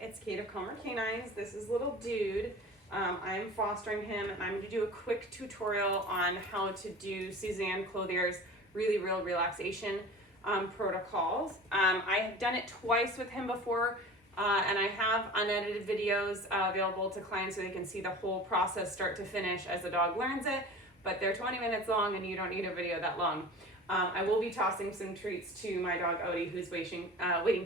it's Kate of Calmer Canines. This is little dude. I'm fostering him, and I'm going to do a quick tutorial on how to do Suzanne Clothier's really real relaxation protocols. I have done it twice with him before, and I have unedited videos available to clients so they can see the whole process start to finish as the dog learns it, but they're 20 minutes long and you don't need a video that long. I will be tossing some treats to my dog Odie, who's waiting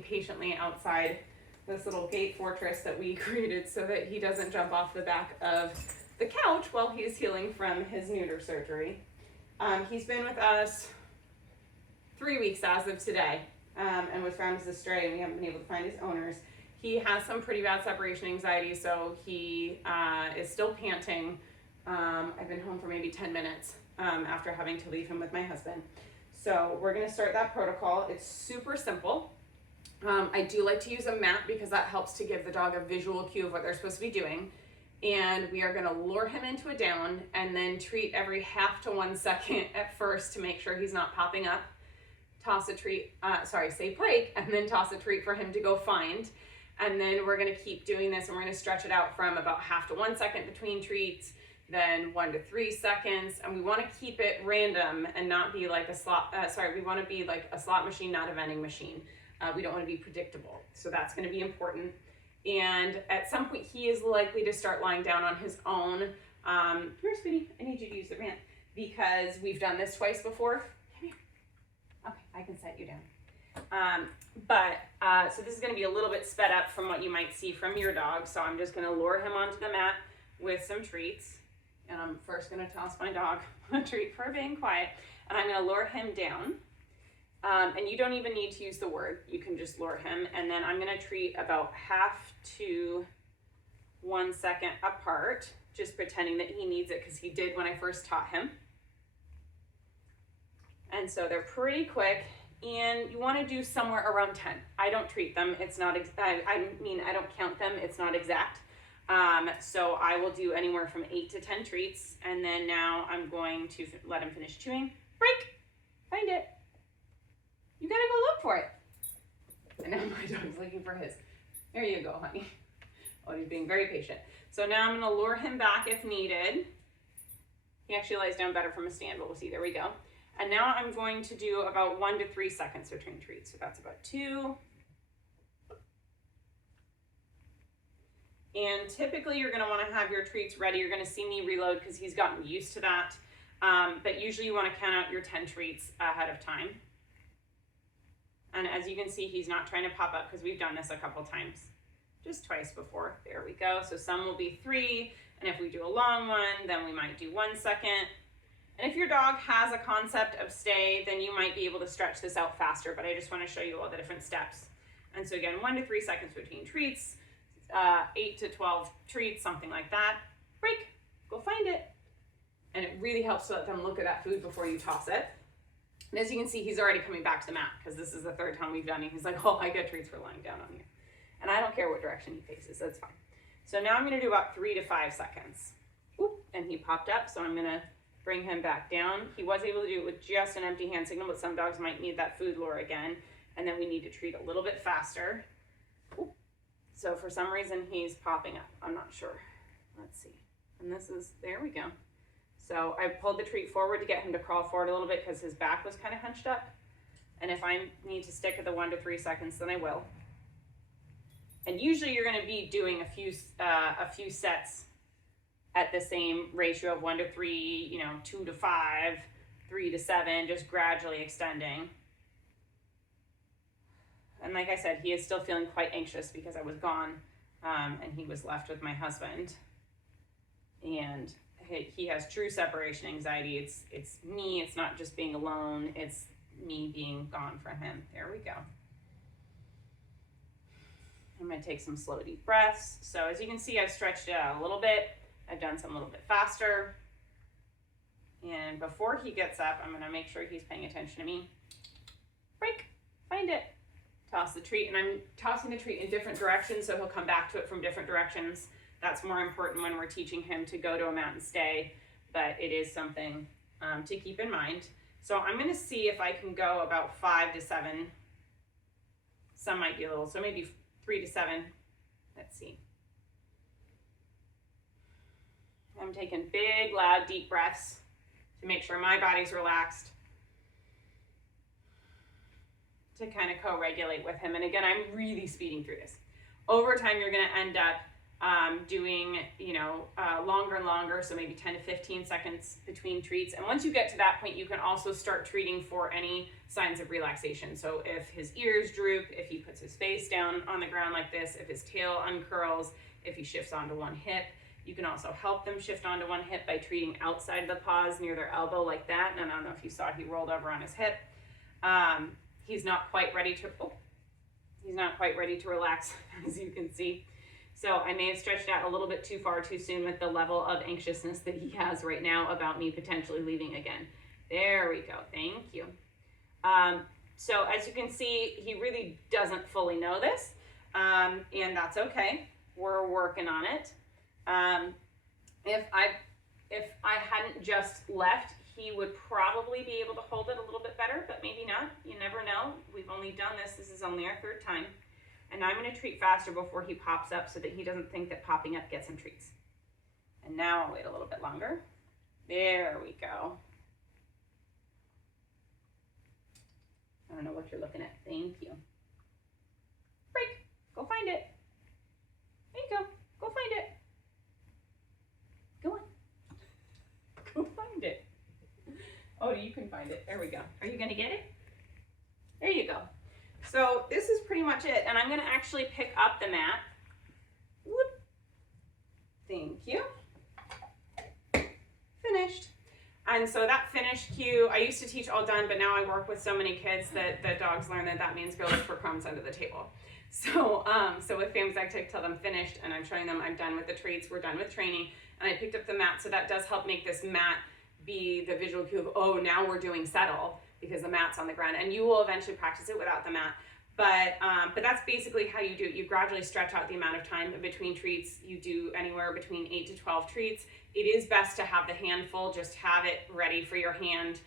patiently outside this little gate fortress that we created so that he doesn't jump off the back of the couch while he's healing from his neuter surgery. He's been with us 3 weeks as of today, and was found as a stray, and we haven't been able to find his owners. He has some pretty bad separation anxiety, so he is still panting. I've been home for maybe 10 minutes after having to leave him with my husband. So we're gonna start that protocol. It's super simple. I do like to use a mat because that helps to give the dog a visual cue of what they're supposed to be doing. And we are gonna lure him into a down and then treat every half to 1 second at first to make sure he's not popping up. Toss a treat, say break, and then toss a treat for him to go find. And then we're gonna keep doing this, and we're gonna stretch it out from about half to 1 second between treats, then 1 to 3 seconds, and we want to keep it random and not be like a slot, we want to be like a slot machine, not a vending machine. We don't want to be predictable, so that's going to be important. And at some point he is likely to start lying down on his own. Here, sweetie, I need you to use the ramp because we've done this twice before. Come here. Okay, I can set you down. So this is going to be a little bit sped up from what you might see from your dog, so I'm just going to lure him onto the mat with some treats. And I'm first gonna toss my dog a treat for being quiet, and I'm gonna lure him down. And you don't even need to use the word, you can just lure him. And then I'm gonna treat about half to 1 second apart, just pretending that he needs it because he did when I first taught him. And so they're pretty quick, and you wanna do somewhere around 10. I don't treat them, it's not, I don't count them, it's not exact. So I will do anywhere from 8 to 10 treats, and then now I'm going to let him finish chewing. Break! Find it. You gotta go look for it. And now my dog's looking for his. There you go, honey. Oh, he's being very patient. So now I'm gonna lure him back if needed. He actually lies down better from a stand, but we'll see. There we go. And now I'm going to do about 1 to 3 seconds between treats. So that's about 2. And typically you're gonna wanna have your treats ready. You're gonna see me reload because he's gotten used to that. But usually you wanna count out your 10 treats ahead of time. And as you can see, he's not trying to pop up because we've done this a couple times, just twice before. There we go. So some will be 3, and if we do a long one, then we might do 1 second. And if your dog has a concept of stay, then you might be able to stretch this out faster, but I just wanna show you all the different steps. And so again, 1 to 3 seconds between treats, 8 to 12 treats, something like that. Break, go find it. And it really helps to let them look at that food before you toss it. And as you can see, he's already coming back to the mat because this is the 3rd time we've done it. He's like, oh, I get treats for lying down on here. And I don't care what direction he faces, that's fine. So now I'm gonna do about 3 to 5 seconds. Oop, and he popped up, so I'm gonna bring him back down. He was able to do it with just an empty hand signal, but some dogs might need that food lure again. And then we need to treat a little bit faster. Oop. So for some reason, he's popping up. I'm not sure. Let's see. And this is, there we go. So I pulled the treat forward to get him to crawl forward a little bit because his back was kind of hunched up. And if I need to stick at the 1 to 3 seconds, then I will. And usually you're gonna be doing a few sets at the same ratio of 1 to 3, 2 to 5, 3 to 7, just gradually extending. And like I said, he is still feeling quite anxious because I was gone, and he was left with my husband. And he has true separation anxiety. It's me, it's not just being alone, it's me being gone from him. There we go. I'm gonna take some slow, deep breaths. So as you can see, I've stretched it out a little bit. I've done some a little bit faster. And before he gets up, I'm gonna make sure he's paying attention to me. Break, find it. Toss the treat, and I'm tossing the treat in different directions so he'll come back to it from different directions. That's more important when we're teaching him to go to a mat and stay, but it is something to keep in mind. So I'm gonna see if I can go about 5 to 7. Some might be a little, so maybe 3 to 7 Let's see. I'm taking big, loud, deep breaths to make sure my body's relaxed, to kind of co-regulate with him. And again, I'm really speeding through this. Over time, you're going to end up doing, longer and longer, so maybe 10 to 15 seconds between treats. And once you get to that point, you can also start treating for any signs of relaxation. So if his ears droop, if he puts his face down on the ground like this, if his tail uncurls, if he shifts onto one hip, you can also help them shift onto one hip by treating outside of the paws near their elbow like that. And I don't know if you saw, he rolled over on his hip. He's not quite ready to relax, as you can see. So I may have stretched out a little bit too far too soon with the level of anxiousness that he has right now about me potentially leaving again. There we go, thank you. So as you can see, he really doesn't fully know this, and that's okay. We're working on it. If I hadn't just left, he would probably be able to hold it a little bit better, but maybe not. You never know. We've only done this. This is only our third time. And now I'm going to treat faster before he pops up so that he doesn't think that popping up gets him treats. And now I'll wait a little bit longer. There we go. I don't know what you're looking at. Thank you. Break. Go find it. There you go. Go find it. Go on. Go find it. Oh, you can find it. There we go. Are you going to get it? There you go. So this is pretty much it. And I'm going to actually pick up the mat. Whoop. Thank you. Finished. And so that finished cue, I used to teach all done, but now I work with so many kids that the dogs learn that means go look for crumbs under the table. So with Fam's Active, tell them finished, and I'm showing them I'm done with the treats, we're done with training, and I picked up the mat, so that does help make this mat be the visual cue of, oh, now we're doing settle, because the mat's on the ground, and you will eventually practice it without the mat. But that's basically how you do it. You gradually stretch out the amount of time between treats. You do anywhere between 8 to 12 treats. It is best to have the handful, just have it ready for your hand.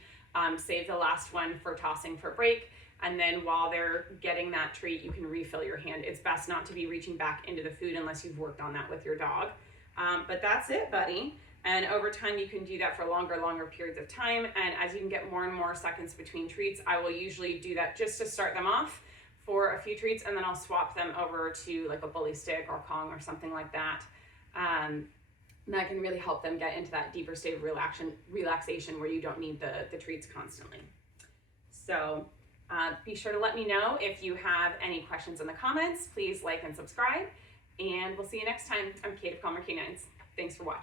Save the last one for tossing for break. And then while they're getting that treat, you can refill your hand. It's best not to be reaching back into the food unless you've worked on that with your dog. But that's it, buddy. And over time, you can do that for longer periods of time. And as you can get more and more seconds between treats, I will usually do that just to start them off for a few treats, and then I'll swap them over to like a bully stick or Kong or something like that. And that can really help them get into that deeper state of relaxation where you don't need the treats constantly. So be sure to let me know if you have any questions in the comments. Please like and subscribe, and we'll see you next time. I'm Kate of Calmer Canines. Thanks for watching.